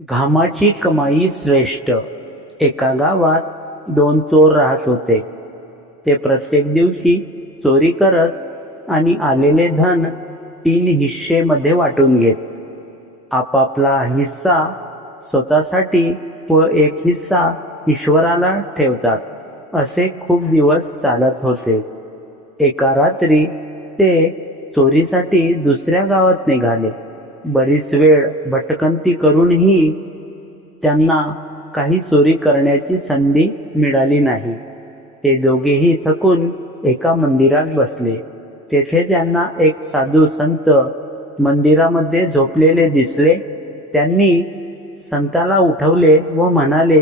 घामाची कमाई श्रेष्ठ. एका गावात दोन चोर राहत होते. ते प्रत्येक दिवशी चोरी करत आणि आलेले धन तीन हिस्सेमध्ये वाटून घेत. आपापला हिस्सा स्वतःसाठी व एक हिस्सा ईश्वराला ठेवतात असे खूप दिवस चालत होते. एका रात्री ते चोरीसाठी दुसऱ्या गावात निघाले. बरीच वेळ भटकंती करूनही त्यांना काही चोरी करण्याची संधी मिळाली नाही. ते दोघेही थकून एका मंदिरात बसले. तेथे त्यांना एक साधू संत मंदिरामध्ये झोपलेले दिसले. त्यांनी संताला उठवले व म्हणाले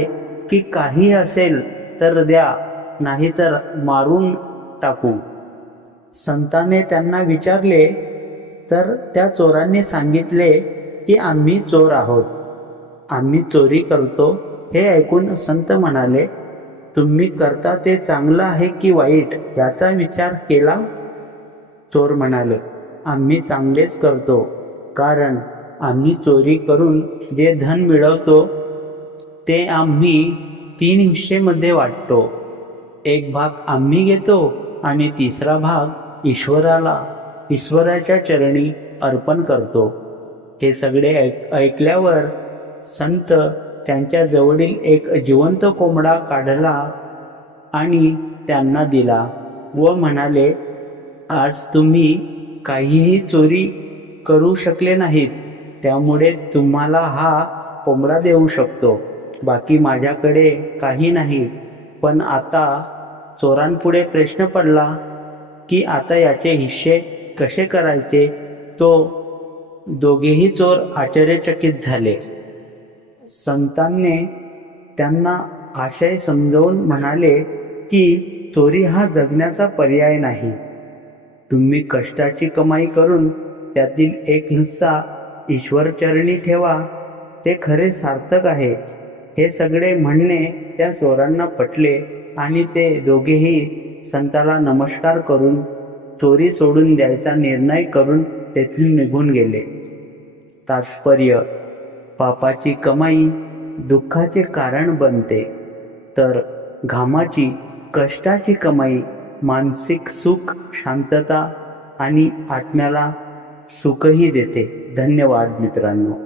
की काही असेल तर द्या नाहीतर मारून टाकू. संताने त्यांना विचारले तर त्या चोरांनी सांगितले की आम्ही चोर आहोत. आम्ही चोरी करतो. हे ऐकून संत म्हणाले तुम्ही करता ते चांगलं आहे की वाईट? याचा विचार केला? चोर म्हणाले आम्ही चांगलेच करतो कारण आम्ही चोरी करून जे धन मिळवतो ते आम्ही तीन हिस्सेमध्ये वाटतो. एक भाग आम्ही घेतो आणि तिसरा भाग ईश्वराला ईश्वराच्या चरणी अर्पण करतो. हे सगळे ऐक ऐकल्यावर संत त्यांच्या जवळील एक जिवंत कोंबडा काढला आणि त्यांना दिला व म्हणाले आज तुम्ही काहीही चोरी करू शकले नाहीत त्यामुळे तुम्हाला हा कोंबडा देऊ शकतो. बाकी माझ्याकडे काही नाही. पण आता चोरांपुढे प्रश्न पडला की आता याचे हिस्से कसे करायचे? तो दोघेही चोर आश्चर्यचकित झाले. संतांनी त्यांना आशय समजावून म्हणाले की चोरी हा जगण्याचा पर्याय नाही. तुम्ही कष्टाची कमाई करून त्यातील एक हिस्सा ईश्वरचरणी ठेवा. ते खरे सार्थक आहे. हे सगळे म्हणणे त्या चोरांना पटले आणि ते दोघेही संताला नमस्कार करून चोरी सोडून द्यायचा निर्णय करून तेथून निघून गेले. तात्पर्य पापाची कमाई दुःखाचे कारण बनते तर घामाची कष्टाची कमाई मानसिक सुख शांतता आणि आत्म्याला सुखही देते. धन्यवाद मित्रांनो.